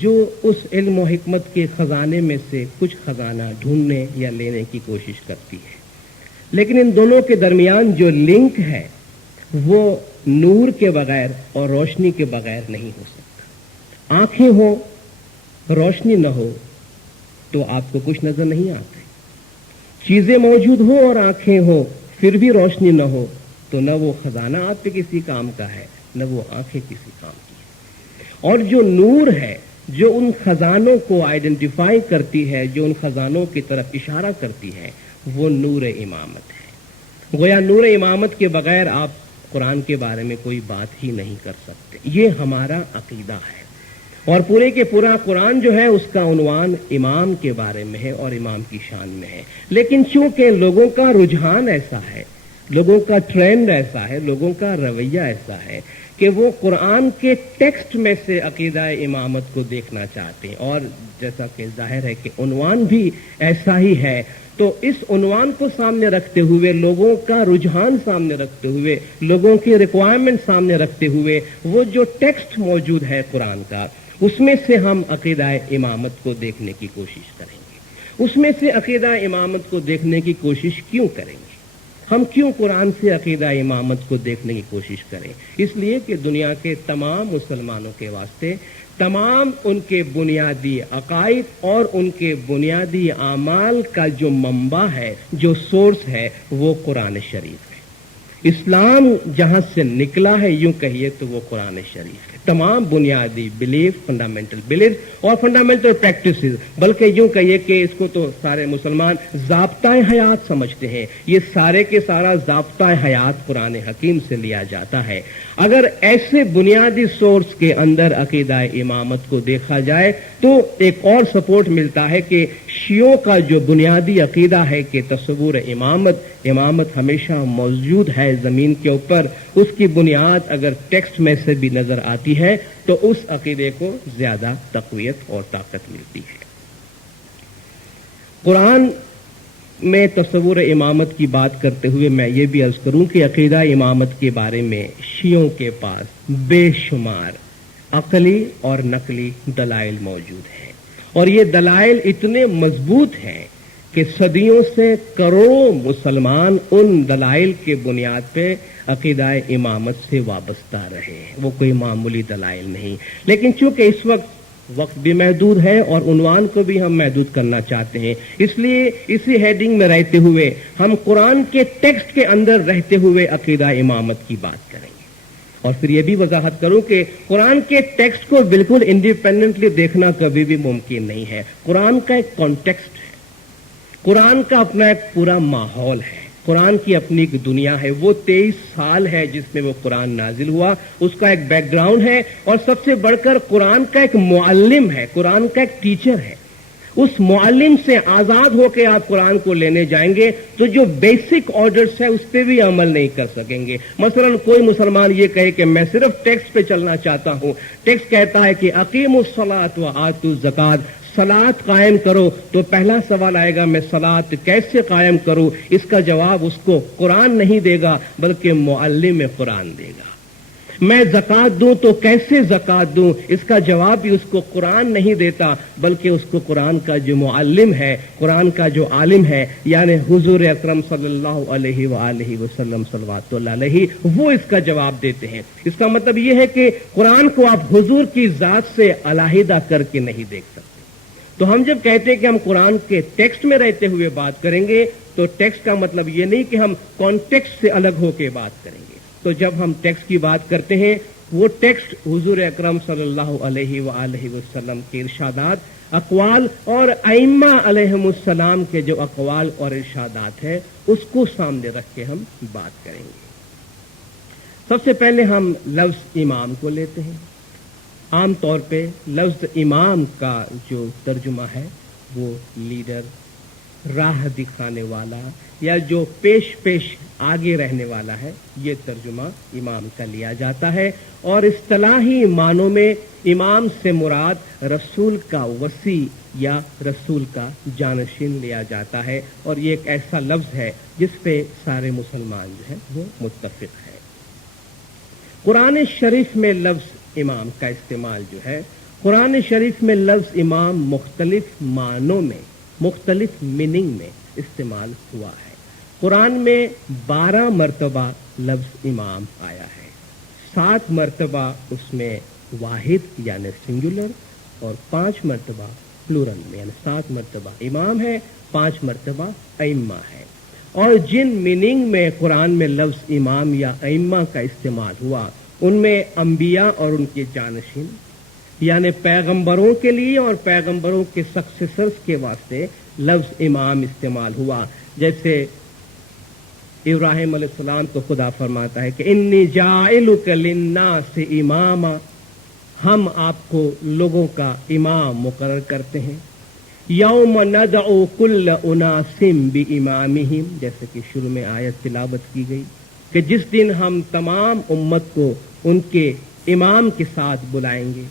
جو اس علم و حکمت کے خزانے میں سے کچھ خزانہ ڈھونڈنے یا لینے کی کوشش کرتی ہے، لیکن ان دونوں کے درمیان جو لنک ہے وہ نور کے بغیر اور روشنی کے بغیر نہیں ہو سکتا۔ آنکھیں ہو، روشنی نہ ہو تو آپ کو کچھ نظر نہیں آتا۔ چیزیں موجود ہوں اور آنکھیں ہو پھر بھی روشنی نہ ہو تو نہ وہ خزانہ آپ پہ کسی کام کا ہے، نہ وہ آنکھیں کسی کام کی ہے۔ اور جو نور ہے، جو ان خزانوں کو آئیڈینٹیفائی کرتی ہے، جو ان خزانوں کی طرف اشارہ کرتی ہے، وہ نور امامت ہے۔ گویا نور امامت کے بغیر آپ قرآن کے بارے میں کوئی بات ہی نہیں کر سکتے۔ یہ ہمارا عقیدہ ہے، اور پورے کے پورا قرآن جو ہے اس کا عنوان امام کے بارے میں ہے اور امام کی شان میں ہے۔ لیکن چونکہ لوگوں کا رجحان ایسا ہے، لوگوں کا ٹرینڈ ایسا ہے، لوگوں کا رویہ ایسا ہے کہ وہ قرآن کے ٹیکسٹ میں سے عقیدہ امامت کو دیکھنا چاہتے ہیں، اور جیسا کہ ظاہر ہے کہ عنوان بھی ایسا ہی ہے، تو اس عنوان کو سامنے رکھتے ہوئے، لوگوں کا رجحان سامنے رکھتے ہوئے، لوگوں کی ریکوائرمنٹ سامنے رکھتے ہوئے، وہ جو ٹیکسٹ موجود ہے قرآن کا، اس میں سے ہم عقیدہ امامت کو دیکھنے کی کوشش کریں گے۔ اس میں سے عقیدہ امامت کو دیکھنے کی کوشش کیوں کریں گے؟ ہم کیوں قرآن سے عقیدہ امامت کو دیکھنے کی کوشش کریں؟ اس لیے کہ دنیا کے تمام مسلمانوں کے واسطے تمام ان کے بنیادی عقائد اور ان کے بنیادی اعمال کا جو منبع ہے، جو سورس ہے، وہ قرآن شریف ہے۔ اسلام جہاں سے نکلا ہے، یوں کہیے تو وہ قرآن شریف ہے۔ تمام بنیادی بلیف، فنڈامنٹل بلیف اور فنڈامنٹل پریکٹسز، بلکہ یوں کہیے کہ اس کو تو سارے مسلمان ضابطۂ حیات سمجھتے ہیں، یہ سارے کے سارا ضابطۂ حیات قرآن حکیم سے لیا جاتا ہے۔ اگر ایسے بنیادی سورس کے اندر عقیدہ امامت کو دیکھا جائے تو ایک اور سپورٹ ملتا ہے کہ شیعوں کا جو بنیادی عقیدہ ہے کہ تصور امامت ہمیشہ موجود ہے زمین کے اوپر، اس کی بنیاد اگر ٹیکسٹ میں سے بھی نظر آتی ہے تو اس عقیدے کو زیادہ تقویت اور طاقت ملتی ہے۔ قرآن میں تصور امامت کی بات کرتے ہوئے میں یہ بھی عرض کروں کہ عقیدہ امامت کے بارے میں شیعوں کے پاس بے شمار عقلی اور نقلی دلائل موجود ہیں، اور یہ دلائل اتنے مضبوط ہیں کہ صدیوں سے کروڑوں مسلمان ان دلائل کے بنیاد پہ عقیدہ امامت سے وابستہ رہے ہیں۔ وہ کوئی معمولی دلائل نہیں، لیکن چونکہ اس وقت بھی محدود ہے اور عنوان کو بھی ہم محدود کرنا چاہتے ہیں، اس لیے اسی ہیڈنگ میں رہتے ہوئے ہم قرآن کے ٹیکسٹ کے اندر رہتے ہوئے عقیدہ امامت کی بات کریں گے۔ اور پھر یہ بھی وضاحت کروں کہ قرآن کے ٹیکسٹ کو بالکل انڈیپینڈنٹلی دیکھنا کبھی بھی ممکن نہیں ہے۔ قرآن کا ایک کانٹیکسٹ ہے، قرآن کا اپنا ایک پورا ماحول ہے، قرآن کی اپنی ایک دنیا ہے۔ وہ 23 سال ہے جس میں وہ قرآن نازل ہوا، اس کا ایک بیک گراؤنڈ ہے، اور سب سے بڑھ کر قرآن کا ایک معلم ہے، قرآن کا ایک ٹیچر ہے۔ اس معلم سے آزاد ہو کے آپ قرآن کو لینے جائیں گے تو جو بیسک آرڈرز ہے اس پہ بھی عمل نہیں کر سکیں گے۔ مثلا کوئی مسلمان یہ کہے کہ میں صرف ٹیکسٹ پہ چلنا چاہتا ہوں، ٹیکسٹ کہتا ہے کہ اقیموا الصلاۃ وآتوا الزکوٰۃ، صلاۃ قائم کرو، تو پہلا سوال آئے گا میں صلاۃ کیسے قائم کروں؟ اس کا جواب اس کو قرآن نہیں دے گا بلکہ معلم قرآن دے گا۔ میں زکوٰۃ دوں تو کیسے زکوٰۃ دوں؟ اس کا جواب بھی اس کو قرآن نہیں دیتا بلکہ اس کو قرآن کا جو معلم ہے، قرآن کا جو عالم ہے، یعنی حضور اکرم صلی اللہ علیہ وآلہ وسلم صلوات اللہ علیہ، وہ اس کا جواب دیتے ہیں۔ اس کا مطلب یہ ہے کہ قرآن کو آپ حضور کی ذات سے علیحدہ کر کے نہیں دیکھ سکتے۔ تو ہم جب کہتے ہیں کہ ہم قرآن کے ٹیکسٹ میں رہتے ہوئے بات کریں گے تو ٹیکسٹ کا مطلب یہ نہیں کہ ہم کانٹیکسٹ سے الگ ہو کے بات کریں گے۔ تو جب ہم ٹیکسٹ کی بات کرتے ہیں، وہ ٹیکسٹ حضور اکرم صلی اللہ علیہ وآلہ وسلم کے ارشادات، اقوال اور ائمہ علیہم السلام کے جو اقوال اور ارشادات ہیں اس کو سامنے رکھ کے ہم بات کریں گے۔ سب سے پہلے ہم لفظ امام کو لیتے ہیں۔ عام طور پہ لفظ امام کا جو ترجمہ ہے وہ لیڈر، راہ دکھانے والا، یا جو پیش آگے رہنے والا ہے، یہ ترجمہ امام کا لیا جاتا ہے۔ اور اصطلاحی معنوں میں امام سے مراد رسول کا وصی یا رسول کا جانشین لیا جاتا ہے، اور یہ ایک ایسا لفظ ہے جس پہ سارے مسلمان جو ہیں وہ متفق ہیں۔ قرآن شریف میں لفظ امام کا استعمال جو ہے قرآن شریف میں لفظ امام مختلف معنوں میں مختلف میننگ میں استعمال ہوا ہے. قرآن میں 12 مرتبہ لفظ امام آیا ہے. 7 مرتبہ اس میں واحد یعنی سنگولر اور 5 مرتبہ پلورل میں یعنی 7 مرتبہ امام ہے، 5 مرتبہ ائمہ ہے. اور جن میننگ میں قرآن میں لفظ امام یا ائمہ کا استعمال ہوا ان میں انبیاء اور ان کے جانشین یعنی پیغمبروں کے لیے اور پیغمبروں کے سکسیسرز کے واسطے لفظ امام استعمال ہوا. جیسے ابراہیم علیہ السلام کو خدا فرماتا ہے کہ انی جاعلک للناس اماما، ہم آپ کو لوگوں کا امام مقرر کرتے ہیں. یوم ندعو کل اناس بامامہم، جیسے کہ شروع میں آیت تلاوت کی گئی کہ جس دن ہم تمام امت کو ان کے امام کے ساتھ بلائیں گے.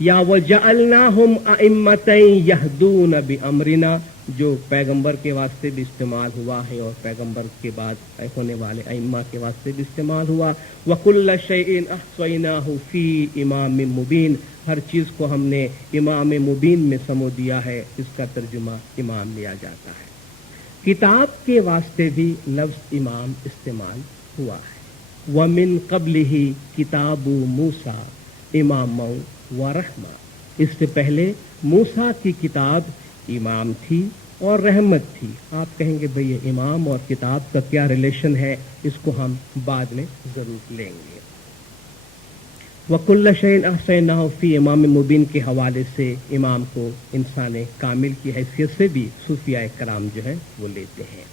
یا وجعلناہم ائمۃ یہدون بامرنا، جو پیغمبر کے واسطے بھی استعمال ہوا ہے اور پیغمبر کے بعد ہونے والے ائمہ کے واسطے بھی استعمال ہوا. وَكُلَّ شَيْءٍ أَحْصَيْنَاهُ فِي إِمَامٍ مُبِينٍ، ہر چیز کو ہم نے امام مبین میں سمو دیا ہے. اس کا ترجمہ امام لیا جاتا ہے. کتاب کے واسطے بھی لفظ امام استعمال ہوا ہے. وَمِن قَبْلِهِ کتاب موسیٰ امامًا وَرَحْمَةً، اس سے پہلے موسیٰ کی کتاب امام تھی اور رحمت تھی. آپ کہیں گے بھئی یہ امام اور کتاب کا کیا ریلیشن ہے؟ اس کو ہم بعد میں ضرور لیں گے. وَكُلَّ شَيْءٍ أَحْصَيْنَاهُ فِي إِمَامٍ مُبِينٍ کے حوالے سے امام کو انسان کامل کی حیثیت سے بھی صوفیاء کرام جو ہے وہ لیتے ہیں.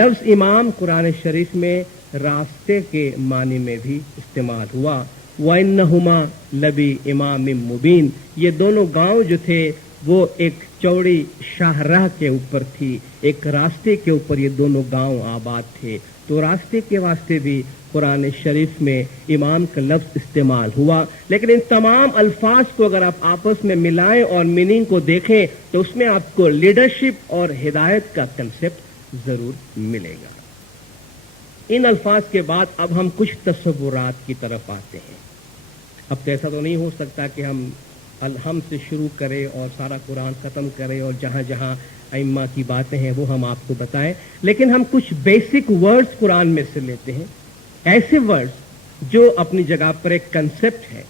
لفظ امام قرآن شریف میں راستے کے معنی میں بھی استعمال ہوا. وَإِنَّهُمَا لَبِي إِمَامٍ مُبِينٍ، یہ دونوں گاؤں جو تھے وہ ایک چوڑی شاہراہ کے اوپر تھی، ایک راستے کے اوپر یہ دونوں گاؤں آباد تھے. تو راستے کے واسطے بھی قرآن شریف میں امام کا لفظ استعمال ہوا. لیکن ان تمام الفاظ کو اگر آپ آپس میں ملائیں اور میننگ کو دیکھیں تو اس میں آپ کو لیڈرشپ اور ہدایت کا کنسپٹ ضرور ملے گا. ان الفاظ کے بعد اب ہم کچھ تصورات کی طرف آتے ہیں. اب تو ایسا تو نہیں ہو سکتا کہ ہم الحمد سے شروع کریں اور سارا قرآن ختم کریں اور جہاں جہاں ائمہ کی باتیں ہیں وہ ہم آپ کو بتائیں. لیکن ہم کچھ بیسک ورڈز قرآن میں سے لیتے ہیں، ایسے ورڈز جو اپنی جگہ پر ایک کنسپٹ ہے.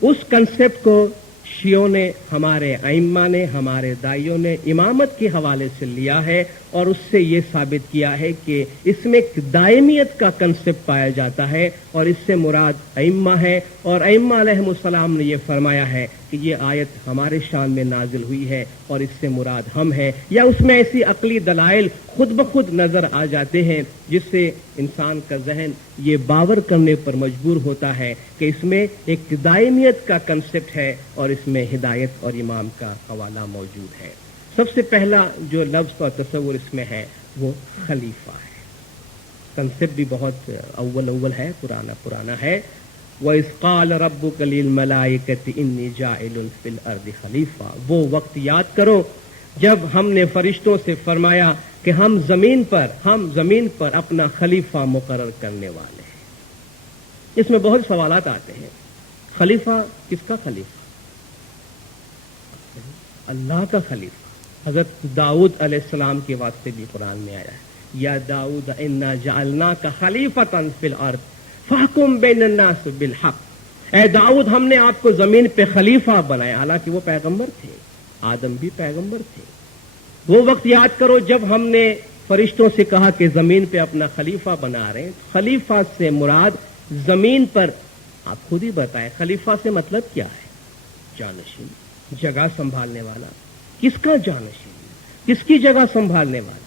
اس کنسپٹ کو شیعوں نے، ہمارے ائمہ نے، ہمارے دائیوں نے امامت کے حوالے سے لیا ہے اور اس سے یہ ثابت کیا ہے کہ اس میں ایک دائمیت کا کنسپٹ پایا جاتا ہے اور اس سے مراد ائمہ ہے. اور ائمہ علیہم السلام نے یہ فرمایا ہے کہ یہ آیت ہمارے شان میں نازل ہوئی ہے اور اس سے مراد ہم ہیں. یا اس میں ایسی عقلی دلائل خود بخود نظر آ جاتے ہیں جس سے انسان کا ذہن یہ باور کرنے پر مجبور ہوتا ہے کہ اس میں ایک دائمیت کا کنسپٹ ہے اور اس میں ہدایت اور امام کا حوالہ موجود ہے. سب سے پہلا جو لفظ اور تصور اس میں ہے وہ خلیفہ ہے. کنسپٹ بھی بہت اول ہے، پرانا ہے. وَإِذْ قَالَ رَبُّكَ لِلْمَلَائِكَةِ إِنِّي جَاعِلٌ فِي الْأَرْضِ خَلِيفَةً، وہ وقت یاد کرو جب ہم نے فرشتوں سے فرمایا کہ ہم زمین پر اپنا خلیفہ مقرر کرنے والے ہیں. اس میں بہت سوالات آتے ہیں. خلیفہ کس کا خلیفہ؟ اللہ کا خلیفہ. حضرت داؤد علیہ السلام کے واسطے بھی قرآن میں آیا ہے، یا داؤد انا جعلناک خلیفۃ فی الارض فاحکم بین الناس بالحق. اے داؤد ہم نے آپ کو زمین پہ خلیفہ بنایا. حالانکہ وہ پیغمبر تھے، آدم بھی پیغمبر تھے. وہ وقت یاد کرو جب ہم نے فرشتوں سے کہا کہ زمین پہ اپنا خلیفہ بنا رہے ہیں. خلیفہ سے مراد زمین پر آپ خود ہی بتائیں خلیفہ سے مطلب کیا ہے؟ جانشین، جگہ سنبھالنے والا. کس کا جانشین؟ کس کی جگہ سنبھالنے والا؟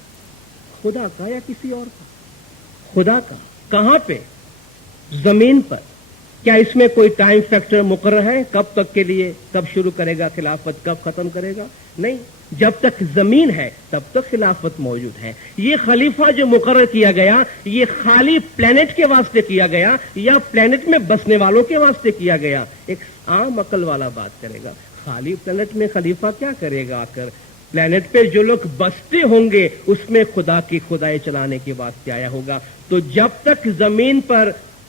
خدا کا یا کسی اور کا؟ خدا کا. کہاں پہ؟ زمین پر. کیا اس میں کوئی ٹائم فیکٹر مقرر ہے کب تک کے لیے، کب شروع کرے گا خلافت، کب ختم کرے گا؟ نہیں، جب تک زمین ہے تب تک خلافت موجود ہے. یہ خلیفہ جو مقرر کیا گیا یہ خالی پلانٹ کے واسطے کیا گیا یا پلانٹ میں بسنے والوں کے واسطے کیا گیا؟ ایک عام عقل والا بات کرے گا خالی پلانٹ میں خلیفہ کیا کرے گا؟ آ کر پلانٹ پہ جو لوگ بستے ہوں گے اس میں خدا کی خدائی چلانے کے واسطے آیا ہوگا. تو جب تک زمین پر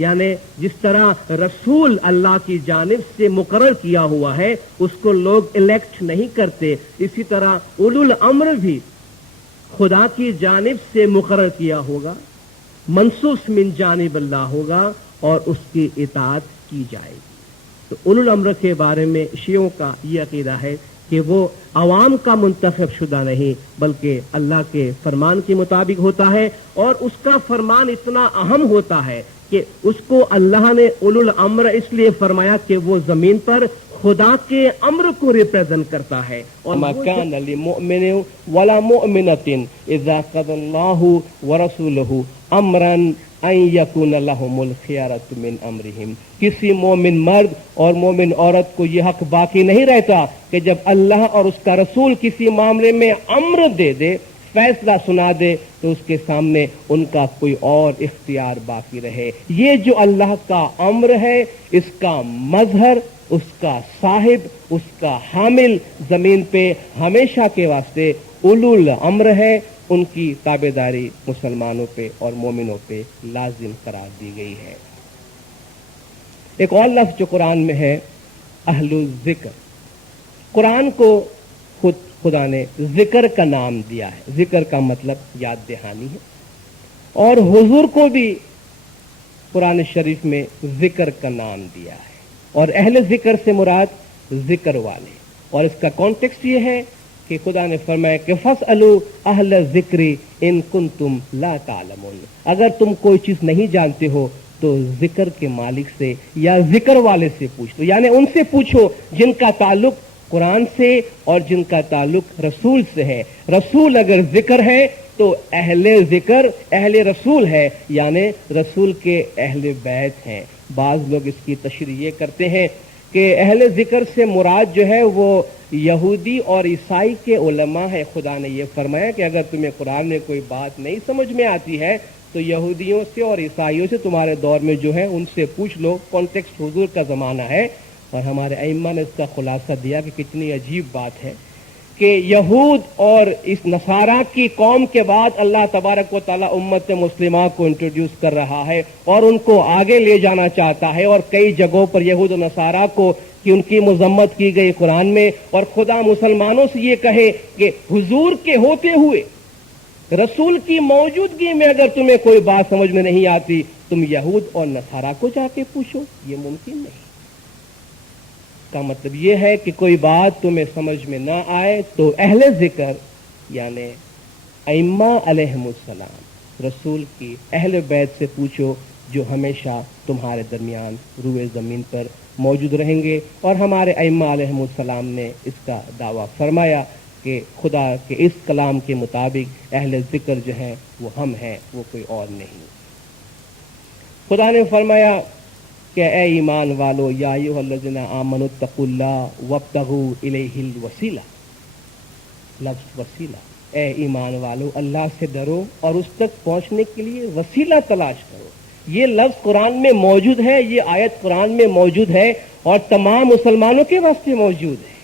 یعنی جس طرح رسول اللہ کی جانب سے مقرر کیا ہوا ہے اس کو لوگ الیکٹ نہیں کرتے، اسی طرح اولو الامر بھی خدا کی جانب سے مقرر کیا ہوگا، منصوص من جانب اللہ ہوگا اور اس کی اطاعت کی جائے گی۔ تو اولو الامر کے بارے میں شیعوں کا یہ عقیدہ ہے کہ وہ عوام کا منتخب شدہ نہیں بلکہ اللہ کے فرمان کے مطابق ہوتا ہے، اور اس کا فرمان اتنا اہم ہوتا ہے کہ اس کو اللہ نے اولو الامر اس لیے فرمایا کہ وہ زمین پر خدا کے امر کو ریپریزنٹ کرتا ہے۔ اور ما کان للمؤمن ولا مؤمنة اذا قضى الله ورسوله امرا ان یکون لهم الخیارۃ من امرہم، کسی مومن مرد اور مومن عورت کو یہ حق باقی نہیں رہتا کہ جب اللہ اور اس کا رسول کسی معاملے میں امر دے دے، فیصلہ سنا دے، تو اس کے سامنے ان کا کوئی اور اختیار باقی رہے۔ یہ جو اللہ کا امر ہے اس کا مظہر، اس کا صاحب، اس کا حامل زمین پہ ہمیشہ کے واسطے اولو الامر ہے، ان کی تابعداری مسلمانوں پہ اور مومنوں پہ لازم قرار دی گئی ہے۔ ایک اور لفظ جو قرآن میں ہے اہل الذکر، قرآن کو خدا نے ذکر کا نام دیا ہے۔ ذکر کا مطلب یاد دہانی ہے، اور حضور کو بھی قرآن شریف میں ذکر کا نام دیا ہے، اور اہل ذکر سے مراد ذکر والے، اور اس کا کانٹیکسٹ یہ ہے کہ خدا نے فرمایا کہ فَاسْأَلُوا أَهْلَ الذِّكْرِ إِن كُنتُمْ لَا تَعْلَمُونَ، اگر تم کوئی چیز نہیں جانتے ہو تو ذکر کے مالک سے یا ذکر والے سے پوچھ لو، یعنی ان سے پوچھو جن کا تعلق قرآن سے اور جن کا تعلق رسول سے ہے۔ رسول اگر ذکر ہے تو اہل ذکر اہل رسول ہے، یعنی رسول کے اہل بیت ہیں۔ بعض لوگ اس کی تشریح یہ کرتے ہیں کہ اہل ذکر سے مراد جو ہے وہ یہودی اور عیسائی کے علماء ہے۔ خدا نے یہ فرمایا کہ اگر تمہیں قرآن میں کوئی بات نہیں سمجھ میں آتی ہے تو یہودیوں سے اور عیسائیوں سے تمہارے دور میں جو ہے ان سے پوچھ لو۔ کانٹیکسٹ حضور کا زمانہ ہے، اور ہمارے ائمہ نے اس کا خلاصہ دیا کہ کتنی عجیب بات ہے کہ یہود اور اس نصارہ کی قوم کے بعد اللہ تبارک و تعالی امت مسلمہ کو انٹروڈیوس کر رہا ہے اور ان کو آگے لے جانا چاہتا ہے، اور کئی جگہوں پر یہود و نصارہ کو کہ ان کی مذمت کی گئی قرآن میں، اور خدا مسلمانوں سے یہ کہے کہ حضور کے ہوتے ہوئے رسول کی موجودگی میں اگر تمہیں کوئی بات سمجھ میں نہیں آتی تم یہود اور نصارہ کو جا کے پوچھو، یہ ممکن نہیں۔ کا مطلب یہ ہے کہ کوئی بات تمہیں سمجھ میں نہ آئے تو اہل ذکر یعنی ائمہ علیہم السلام، رسول کی اہل بیت سے پوچھو جو ہمیشہ تمہارے درمیان روئے زمین پر موجود رہیں گے۔ اور ہمارے ائمہ علیہم السلام نے اس کا دعویٰ فرمایا کہ خدا کے اس کلام کے مطابق اہل ذکر جو ہیں وہ ہم ہیں، وہ کوئی اور نہیں۔ خدا نے فرمایا کہ اے ایمان والو یا ایھا الذین آمنوا اتقوا اللہ وابتغوا الیہ الوسیلہ، لفظ وسیلہ، اے ایمان والو اللہ سے ڈرو اور اس تک پہنچنے کے لیے وسیلہ تلاش کرو۔ یہ لفظ قرآن میں موجود ہے، یہ آیت قرآن میں موجود ہے اور تمام مسلمانوں کے واسطے موجود ہے۔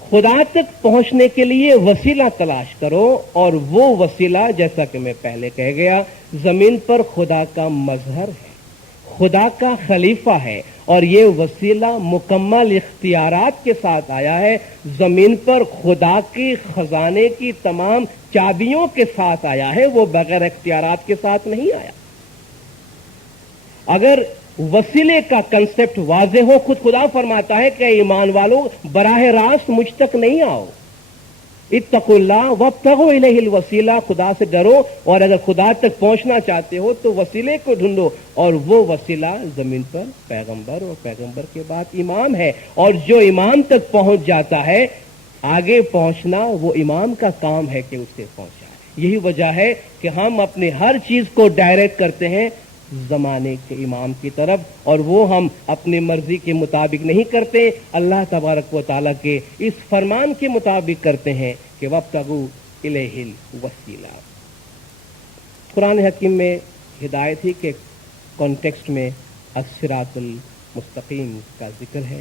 خدا تک پہنچنے کے لیے وسیلہ تلاش کرو، اور وہ وسیلہ جیسا کہ میں پہلے کہہ گیا زمین پر خدا کا مظہر ہے، خدا کا خلیفہ ہے، اور یہ وسیلہ مکمل اختیارات کے ساتھ آیا ہے، زمین پر خدا کی خزانے کی تمام چابیوں کے ساتھ آیا ہے، وہ بغیر اختیارات کے ساتھ نہیں آیا۔ اگر وسیلے کا کنسپٹ واضح ہو، خود خدا فرماتا ہے کہ ایمان والو براہ راست مجھ تک نہیں آؤ، اتقوا اللہ وابتغوا الیہ الوسیلہ، خدا سے ڈرو، اور اگر خدا تک پہنچنا چاہتے ہو تو وسیلے کو ڈھونڈو، اور وہ وسیلہ زمین پر پیغمبر اور پیغمبر کے بعد امام ہے، اور جو امام تک پہنچ جاتا ہے آگے پہنچنا وہ امام کا کام ہے کہ اسے پہنچائے۔ یہی وجہ ہے کہ ہم اپنے ہر چیز کو ڈائریکٹ کرتے ہیں زمانے کے امام کی طرف، اور وہ ہم اپنی مرضی کے مطابق نہیں کرتے، اللہ تبارک و تعالیٰ کے اس فرمان کے مطابق کرتے ہیں کہ وابتغوا الیہ الوسیلہ۔ قرآن حکیم میں ہدایت ہی کے کانٹیکسٹ میں الصراط المستقیم کا ذکر ہے،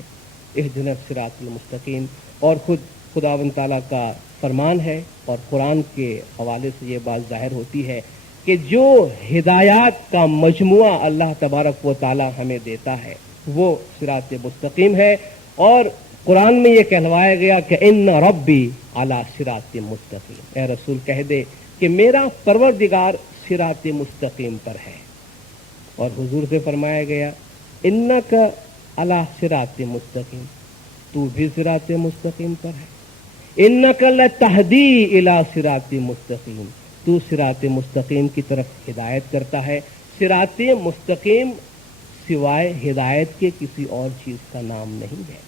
اہدنا الصراط المستقیم، اور خود خداوند تعالیٰ کا فرمان ہے، اور قرآن کے حوالے سے یہ بات ظاہر ہوتی ہے کہ جو ہدایات کا مجموعہ اللہ تبارک و تعالی ہمیں دیتا ہے وہ صراط مستقیم ہے، اور قرآن میں یہ کہلوایا گیا کہ ان ربی علی صراط مستقیم، اے رسول کہہ دے کہ میرا پروردگار صراط مستقیم پر ہے، اور حضور سے فرمایا گیا انک علی صراط مستقیم، تو بھی صراط مستقیم پر ہے، انک لتہدی الی صراط مستقیم، تو صراط مستقیم کی طرف ہدایت کرتا ہے۔ صراط مستقیم سوائے ہدایت کے کسی اور چیز کا نام نہیں ہے۔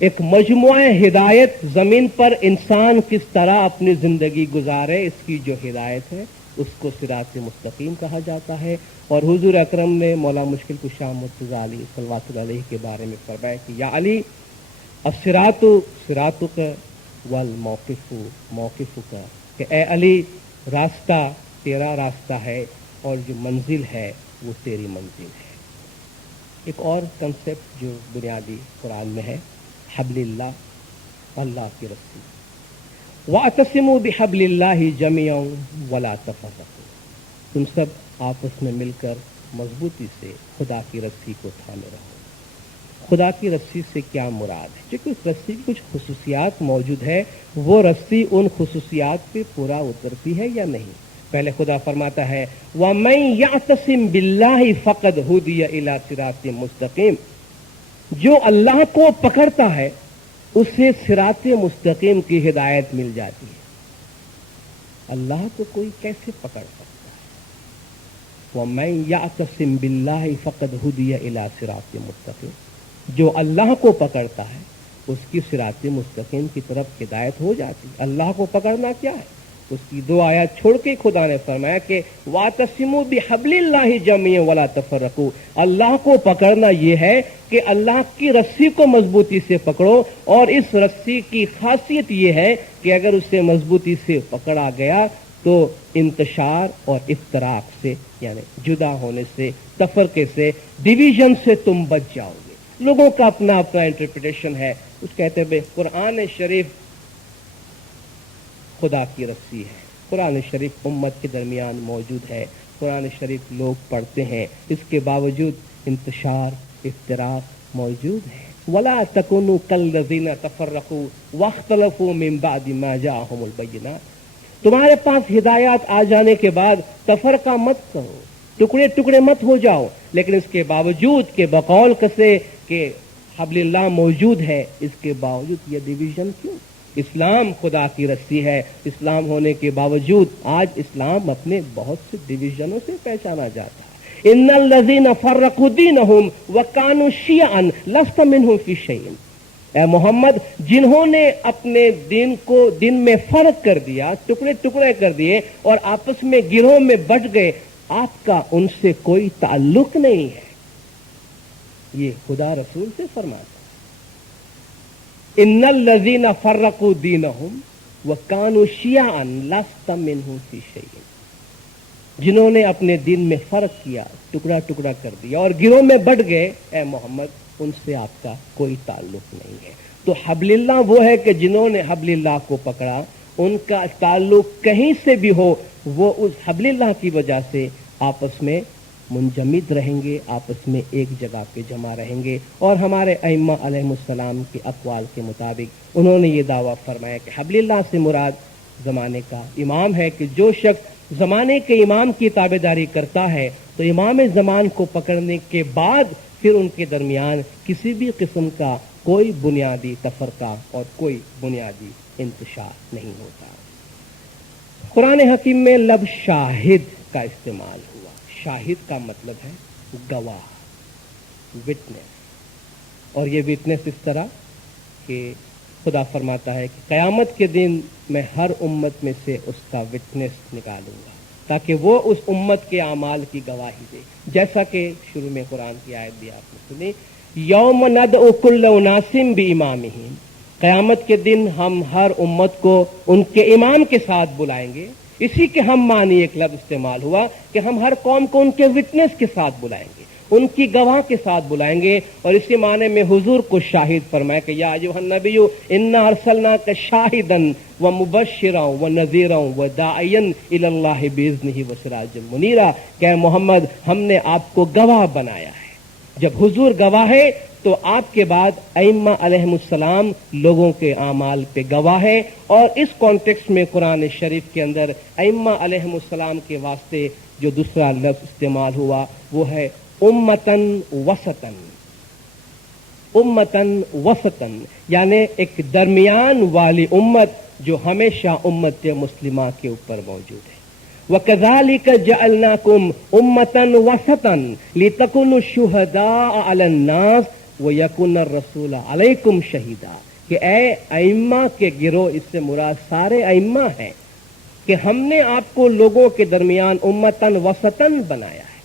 ایک مجموعہ ہدایت زمین پر انسان کس طرح اپنی زندگی گزارے، اس کی جو ہدایت ہے اس کو صراط مستقیم کہا جاتا ہے۔ اور حضور اکرم نے مولا مشکل کشا مرتضی علی صلوات اللہ علیہ کے بارے میں فرمایا کہ یا علی الصراط صراطک والموقف موقفک، کہ اے علی راستہ تیرا راستہ ہے اور جو منزل ہے وہ تیری منزل ہے۔ ایک اور کنسپٹ جو بنیادی قرآن میں ہے، حبل اللہ، اللہ کی رسی، وَاعْتَصِمُوا بِحَبْلِ اللَّهِ جَمِيعًا وَلَا تَفَرَّقُوا، تم سب آپس میں مل کر مضبوطی سے خدا کی رسی کو تھامے رہو۔ خدا کی رسی سے کیا مراد ہے؟ چونکہ اس رسی کی کچھ خصوصیات موجود ہے، وہ رسی ان خصوصیات پہ پورا اترتی ہے یا نہیں؟ پہلے خدا فرماتا ہے وَمَن يَعْتَصِم بِاللَّهِ فَقَدْ هُدِيَ إِلَىٰ صِرَاطٍ مُسْتَقِيم، جو اللہ کو پکڑتا ہے اسے صراط مستقیم کی ہدایت مل جاتی ہے۔ اللہ کو کوئی کیسے پکڑ سکتا ہے؟ وَمَن يَعْتَصِم بِاللَّهِ فَقَدْ هُدِيَ إِلَىٰ صِرَاطٍ مُسْتَقِيم، جو اللہ کو پکڑتا ہے اس کی صراط مستقیم کی طرف ہدایت ہو جاتی ہے۔ اللہ کو پکڑنا کیا ہے؟ اس کی دو آیات چھوڑ کے خدا نے فرمایا کہ وَاعْتَصِمُوا بِحَبْلِ اللَّهِ جَمِيعًا وَلَا تَفَرَّقُوا، اللہ کو پکڑنا یہ ہے کہ اللہ کی رسی کو مضبوطی سے پکڑو، اور اس رسی کی خاصیت یہ ہے کہ اگر اسے مضبوطی سے پکڑا گیا تو انتشار اور افتراق سے، یعنی جدا ہونے سے، تفرقے سے، ڈویژن سے تم بچ جاؤ گے۔ لوگوں کا اپنا اپنا انٹرپریٹیشن ہے، اس کہتے ہیں قرآن شریف خدا کی رسی ہے، قرآن شریف امت کے درمیان موجود ہے، قرآن شریف لوگ پڑھتے ہیں، اس کے باوجود انتشار، افتراق موجود ہے۔ وَلَا تَكُونُوا كَالَّذِينَ تَفَرَّقُوا وَاخْتَلَفُوا مِن بَعْدِ مَا جَاءَهُمُ الْبَيِّنَاتُ، تمہارے پاس ہدایات آ جانے کے بعد تفرقہ مت کرو، ٹکڑے ٹکڑے مت ہو جاؤ، لیکن اس کے باوجود کہ بقول کسے کہ حبل اللہ موجود ہے، اس کے باوجود یہ ڈویژن کیوں؟ اسلام خدا کی رسی ہے، اسلام ہونے کے باوجود آج اسلام اپنے بہت سے ڈویژنوں سے پہچانا جاتا ہے۔ ان الذین فرقوا دینہم وکانوا شیعا لست منہم فی شیء، اے محمد جنہوں نے اپنے دین کو دن میں فرق کر دیا، ٹکڑے ٹکڑے کر دیے اور آپس میں گروہ میں بٹ گئے، آپ کا ان سے کوئی تعلق نہیں ہے۔ یہ خدا رسول سے فرماتا ہے ان الذین فرقوا دینہم وکانوا شیعا لست منہم فی شیء، جنہوں نے اپنے دین میں فرق کیا، ٹکڑا ٹکڑا کر دیا اور گروہ میں بٹ گئے، اے محمد ان سے آپ کا کوئی تعلق نہیں ہے۔ تو حبل اللہ وہ ہے کہ جنہوں نے حبل اللہ کو پکڑا، ان کا تعلق کہیں سے بھی ہو، وہ اس حبل اللہ کی وجہ سے آپس میں منجمد رہیں گے، آپس میں ایک جگہ پہ جمع رہیں گے۔ اور ہمارے ائمہ علیہ السلام کے اقوال کے مطابق انہوں نے یہ دعویٰ فرمایا کہ حبل اللہ سے مراد زمانے کا امام ہے، کہ جو شخص زمانے کے امام کی تابعداری کرتا ہے تو امام زمان کو پکڑنے کے بعد پھر ان کے درمیان کسی بھی قسم کا کوئی بنیادی تفرقہ اور کوئی بنیادی انتشار نہیں ہوتا۔ قرآن حکیم میں لفظ شاہد کا استعمال ہوا۔ شاہد کا مطلب ہے گواہ، وٹنس، اور یہ وٹنس اس طرح کہ خدا فرماتا ہے کہ قیامت کے دن میں ہر امت میں سے اس کا وٹنس نکالوں گا تاکہ وہ اس امت کے اعمال کی گواہی دے، جیسا کہ شروع میں قرآن کی آیت بھی آپ نے سنی، یوم ندعو کل اناس بامامہم، قیامت کے دن ہم ہر امت کو ان کے امام کے ساتھ بلائیں گے۔ اسی کے ہم معنی ایک لفظ استعمال ہوا کہ ہم ہر قوم کو ان کے وٹنس کے ساتھ بلائیں گے، ان کی گواہ کے ساتھ بلائیں گے، اور اسی معنی میں حضور کو شاہد فرمائے کہ یا ایھا النبی انا ارسلناک شاہدا ومبشرا ونذیرا وداعیا الی اللہ باذنہ وسراجا منیرا، کہ محمد ہم نے آپ کو گواہ بنایا ہے۔ جب حضور گواہ ہے تو آپ کے بعد ائمہ علیہم السلام لوگوں کے اعمال پہ گواہ ہے، اور اس کانٹیکسٹ میں قرآن شریف کے اندر ائمہ علیہم السلام کے واسطے جو دوسرا لفظ استعمال ہوا وہ ہے امتن وسطن۔ امتن وسطن یعنی ایک درمیان والی امت جو ہمیشہ امت مسلمہ کے اوپر موجود ہے۔ وَكَذَلِكَ جَعَلْنَاكُمْ أُمَّةً وَسَطًا لِتَكُونُوا شُهَدَاءَ عَلَى النَّاسِ وَيَكُونَ الرَّسُولُ عَلَيْكُمْ شَهِيدًا، کہ اے ائمہ کے گروہ، اس سے مراد سارے ائمہ ہیں، کہ ہم نے آپ کو لوگوں کے درمیان امتاً وسطاً بنایا ہے،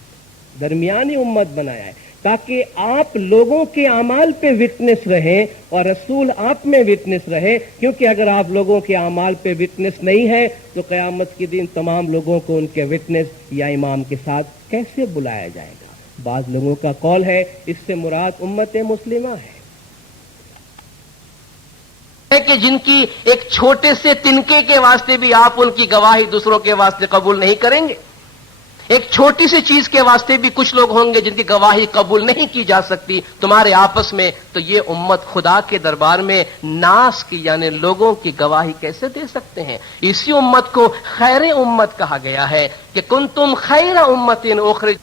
درمیانی امت بنایا ہے، تاکہ آپ لوگوں کے اعمال پہ وٹنس رہیں اور رسول آپ میں وٹنس رہے، کیونکہ اگر آپ لوگوں کے اعمال پہ وٹنس نہیں ہے تو قیامت کے دن تمام لوگوں کو ان کے وٹنس یا امام کے ساتھ کیسے بلایا جائے گا؟ بعض لوگوں کا قول ہے اس سے مراد امت مسلمہ ہے کہ جن کی ایک چھوٹے سے تنکے کے واسطے بھی آپ ان کی گواہی دوسروں کے واسطے قبول نہیں کریں گے۔ ایک چھوٹی سی چیز کے واسطے بھی کچھ لوگ ہوں گے جن کی گواہی قبول نہیں کی جا سکتی تمہارے آپس میں، تو یہ امت خدا کے دربار میں ناس کی یعنی لوگوں کی گواہی کیسے دے سکتے ہیں؟ اسی امت کو خیر امت کہا گیا ہے کہ کنتم خیر امت اخرج